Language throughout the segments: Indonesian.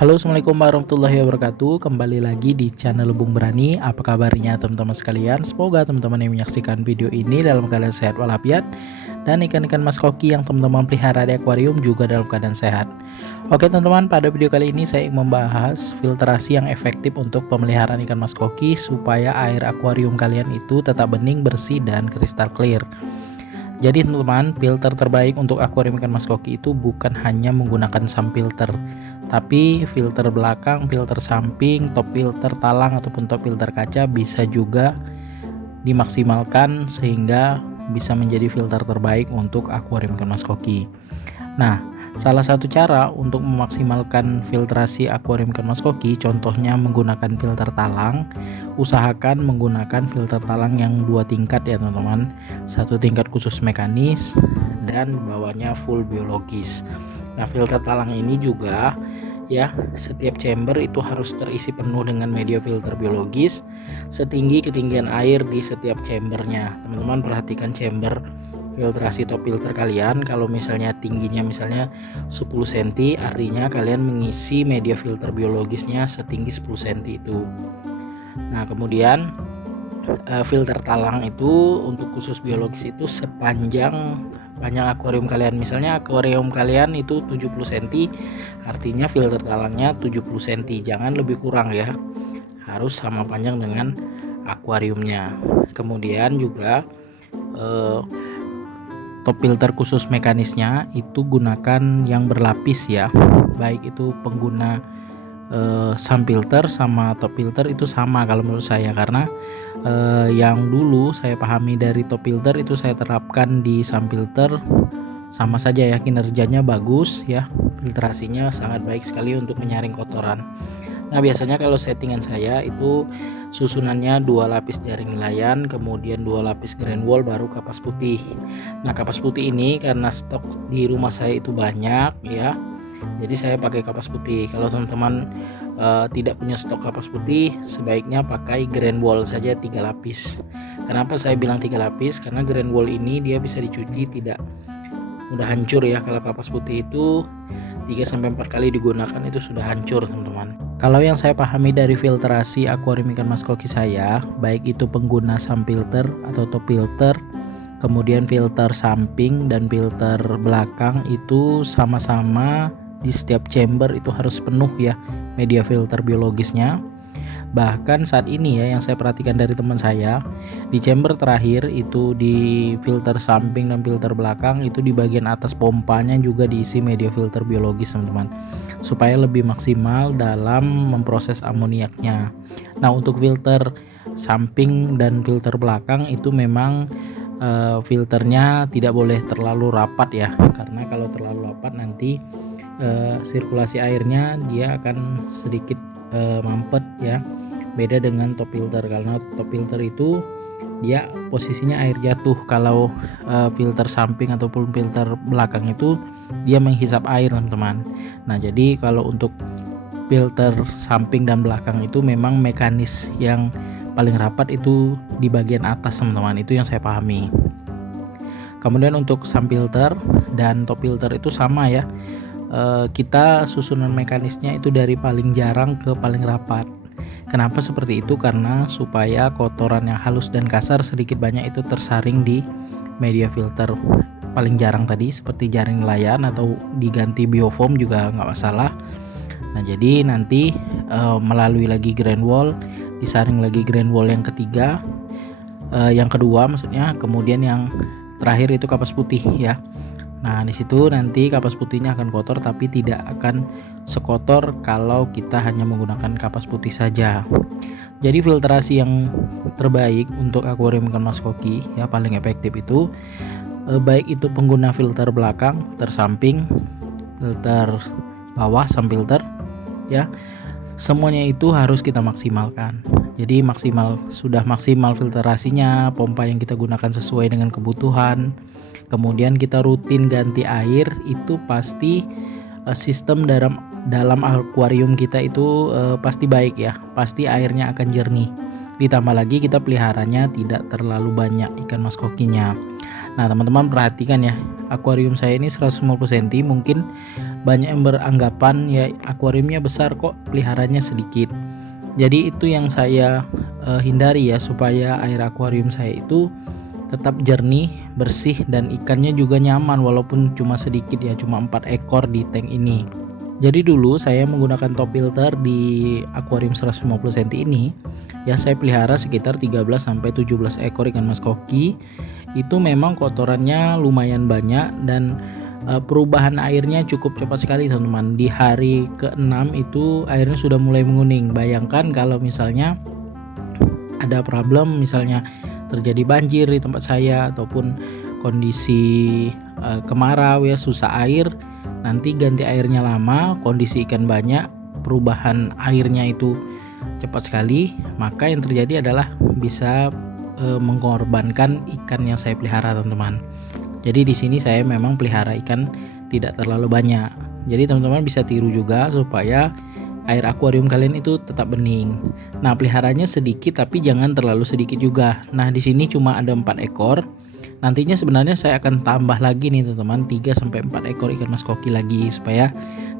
Halo, assalamualaikum warahmatullahi wabarakatuh. Kembali lagi di channel Bung Berani. Apa kabarnya teman-teman sekalian? Semoga teman-teman yang menyaksikan video ini dalam keadaan sehat walafiat, dan ikan-ikan mas koki yang teman-teman pelihara di akuarium juga dalam keadaan sehat. Oke teman-teman, pada video kali ini saya ingin membahas filtrasi yang efektif untuk pemeliharaan ikan mas koki supaya air akuarium kalian itu tetap bening, bersih, dan kristal clear. Jadi teman-teman, filter terbaik untuk akuarium ikan mas koki itu bukan hanya menggunakan sump filter, tapi filter belakang, filter samping, top filter talang ataupun top filter kaca bisa juga dimaksimalkan sehingga bisa menjadi filter terbaik untuk akuarium ikan mas koki. Nah, salah satu cara untuk memaksimalkan filtrasi akuarium ikan mas koki, contohnya menggunakan filter talang. Usahakan menggunakan filter talang yang 2 tingkat ya teman-teman. 1 tingkat khusus mekanis dan bawahnya full biologis. Nah, filter talang ini juga ya, setiap chamber itu harus terisi penuh dengan media filter biologis setinggi ketinggian air di setiap chambernya. Teman-teman perhatikan chamber filtrasi top filter kalian, kalau misalnya tingginya misalnya 10 cm, artinya kalian mengisi media filter biologisnya setinggi 10 cm itu. Nah, kemudian filter talang itu untuk khusus biologis itu sepanjang akuarium kalian. Misalnya akuarium kalian itu 70 cm, artinya filter talangnya 70 cm, jangan lebih kurang ya, harus sama panjang dengan akuariumnya. Kemudian juga top filter khusus mekanisnya itu gunakan yang berlapis ya, baik itu pengguna sump filter sama top filter itu sama kalau menurut saya, karena yang dulu saya pahami dari top filter itu saya terapkan di sump filter, sama saja ya, kinerjanya bagus ya, filtrasinya sangat baik sekali untuk menyaring kotoran. Nah, biasanya kalau settingan saya itu susunannya 2 lapis jaring nelayan, kemudian 2 lapis grand wall, baru kapas putih. Nah, kapas putih ini karena stok di rumah saya itu banyak ya, jadi saya pakai kapas putih. Kalau teman-teman tidak punya stok kapas putih, sebaiknya pakai grand wall saja 3 lapis. Kenapa saya bilang 3 lapis? Karena grand wall ini dia bisa dicuci, tidak mudah hancur ya. Kalau kapas putih itu 3-4 kali digunakan itu sudah hancur teman-teman. Kalau yang saya pahami dari filtrasi akuarium ikan mas koki saya, baik itu pengguna sump filter atau top filter, kemudian filter samping dan filter belakang, itu sama-sama di setiap chamber itu harus penuh ya media filter biologisnya. Bahkan saat ini ya, yang saya perhatikan dari teman saya, di chamber terakhir itu di filter samping dan filter belakang itu di bagian atas pompanya juga diisi media filter biologis teman-teman, supaya lebih maksimal dalam memproses amoniaknya. Nah, untuk filter samping dan filter belakang itu memang filternya tidak boleh terlalu rapat ya, karena kalau terlalu rapat nanti sirkulasi airnya dia akan sedikit mampet ya. Beda dengan top filter, karena top filter itu dia posisinya air jatuh. Kalau filter samping ataupun filter belakang itu dia menghisap air teman-teman. Nah, jadi kalau untuk filter samping dan belakang itu memang mekanis yang paling rapat itu di bagian atas teman-teman, itu yang saya pahami. Kemudian untuk sump filter dan top filter itu sama ya, kita susunan mekanisnya itu dari paling jarang ke paling rapat. Kenapa seperti itu? Karena supaya kotoran yang halus dan kasar sedikit banyak itu tersaring di media filter paling jarang tadi, seperti jaring nelayan, atau diganti biofoam juga nggak masalah. Nah, jadi nanti melalui lagi grand wall, disaring lagi grand wall yang ketiga, yang kedua maksudnya, kemudian yang terakhir itu kapas putih ya. Nah, di situ nanti kapas putihnya akan kotor, tapi tidak akan sekotor kalau kita hanya menggunakan kapas putih saja. Jadi filtrasi yang terbaik untuk akuarium ikan mas koki ya, paling efektif itu baik itu pengguna filter belakang, filter samping, filter bawah, sump filter ya, semuanya itu harus kita maksimalkan. Jadi sudah maksimal filtrasinya, pompa yang kita gunakan sesuai dengan kebutuhan, kemudian kita rutin ganti air, itu pasti sistem dalam akuarium kita itu pasti baik ya, pasti airnya akan jernih. Ditambah lagi kita peliharanya tidak terlalu banyak ikan mas kokinya. Nah, teman-teman perhatikan ya, akuarium saya ini 150 cm, mungkin banyak yang beranggapan ya akuariumnya besar kok peliharanya sedikit. Jadi itu yang saya hindari ya, supaya air akuarium saya itu tetap jernih, bersih, dan ikannya juga nyaman walaupun cuma sedikit ya, cuma 4 ekor di tank ini. Jadi dulu saya menggunakan top filter di akuarium 150 cm ini ya, saya pelihara sekitar 13-17 ekor ikan mas koki. Itu memang kotorannya lumayan banyak dan perubahan airnya cukup cepat sekali teman-teman. Di hari ke-6 itu airnya sudah mulai menguning. Bayangkan kalau misalnya ada problem, misalnya terjadi banjir di tempat saya ataupun kondisi kemarau ya, susah air, nanti ganti airnya lama, kondisi ikan banyak, perubahan airnya itu cepat sekali, maka yang terjadi adalah bisa mengorbankan ikan yang saya pelihara teman-teman. Jadi di sini saya memang pelihara ikan tidak terlalu banyak. Jadi teman-teman bisa tiru juga supaya air akuarium kalian itu tetap bening. Nah, peliharanya sedikit tapi jangan terlalu sedikit juga. Nah, di sini cuma ada 4 ekor. Nantinya sebenarnya saya akan tambah lagi nih teman-teman, 3-4 ekor ikan mas koki lagi supaya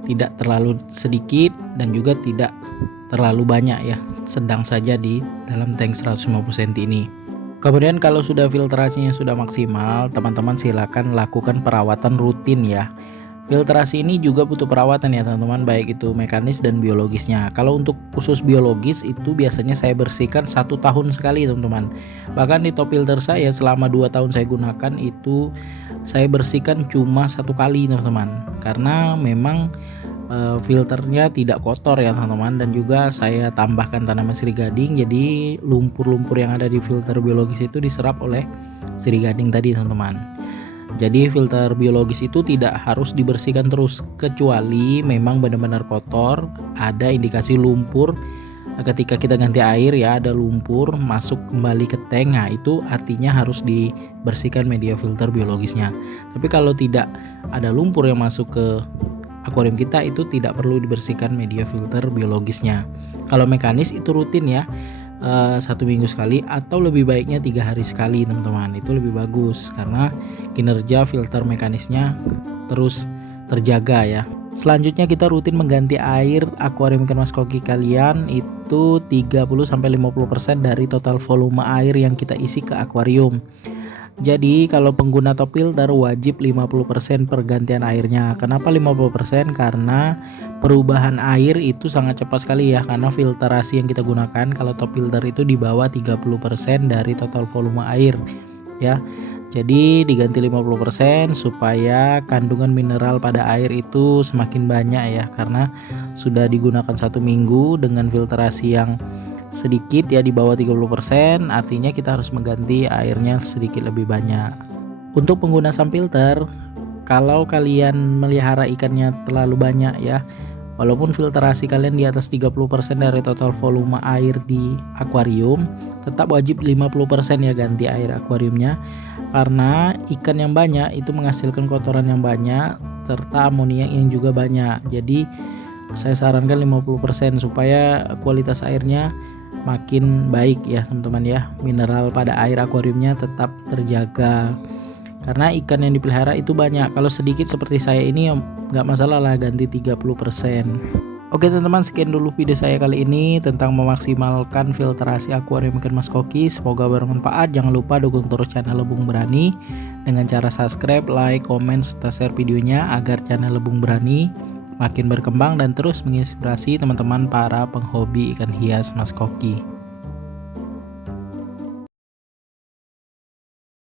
tidak terlalu sedikit dan juga tidak terlalu banyak ya, sedang saja di dalam tank 150 cm ini. Kemudian kalau sudah filtrasinya sudah maksimal, teman-teman silakan lakukan perawatan rutin ya. Filtrasi ini juga butuh perawatan ya teman-teman, baik itu mekanis dan biologisnya. Kalau untuk khusus biologis itu biasanya saya bersihkan 1 tahun sekali teman-teman. Bahkan di top filter saya selama 2 tahun saya gunakan itu saya bersihkan cuma 1 kali teman-teman. Karena memang filternya tidak kotor ya teman-teman, dan juga saya tambahkan tanaman sirih gading, jadi lumpur-lumpur yang ada di filter biologis itu diserap oleh sirih gading tadi teman-teman. Jadi filter biologis itu tidak harus dibersihkan terus, kecuali memang benar-benar kotor, ada indikasi lumpur ketika kita ganti air ya, ada lumpur masuk kembali ke tank, nah itu artinya harus dibersihkan media filter biologisnya. Tapi kalau tidak ada lumpur yang masuk ke akuarium kita, itu tidak perlu dibersihkan media filter biologisnya. Kalau mekanis itu rutin ya, 1 minggu sekali atau lebih baiknya 3 hari sekali teman-teman, itu lebih bagus karena kinerja filter mekanisnya terus terjaga ya. Selanjutnya kita rutin mengganti air akuarium ikan mas koki kalian itu 30-50% dari total volume air yang kita isi ke akuarium. Jadi kalau pengguna top filter wajib 50% pergantian airnya. Kenapa 50%? Karena perubahan air itu sangat cepat sekali ya, karena filtrasi yang kita gunakan kalau top filter itu di bawah 30% dari total volume air ya. Jadi diganti 50% supaya kandungan mineral pada air itu semakin banyak ya, karena sudah digunakan 1 minggu dengan filtrasi yang sedikit ya, di bawah 30%, artinya kita harus mengganti airnya sedikit lebih banyak. Untuk pengguna sump filter, kalau kalian melihara ikannya terlalu banyak ya, walaupun filtrasi kalian di atas 30% dari total volume air di akuarium, tetap wajib 50% ya ganti air akuariumnya, karena ikan yang banyak itu menghasilkan kotoran yang banyak serta amoniak yang juga banyak. Jadi saya sarankan 50% supaya kualitas airnya makin baik ya teman-teman ya, mineral pada air akuariumnya tetap terjaga karena ikan yang dipelihara itu banyak. Kalau sedikit seperti saya ini nggak masalah lah, ganti 30%. Oke teman-teman, sekian dulu video saya kali ini tentang memaksimalkan filtrasi akuarium ikan mas koki. Semoga bermanfaat. Jangan lupa dukung terus channel Lebung Berani dengan cara subscribe, like, komen, serta share videonya agar channel Lebung Berani makin berkembang dan terus menginspirasi teman-teman para penghobi ikan hias mas koki.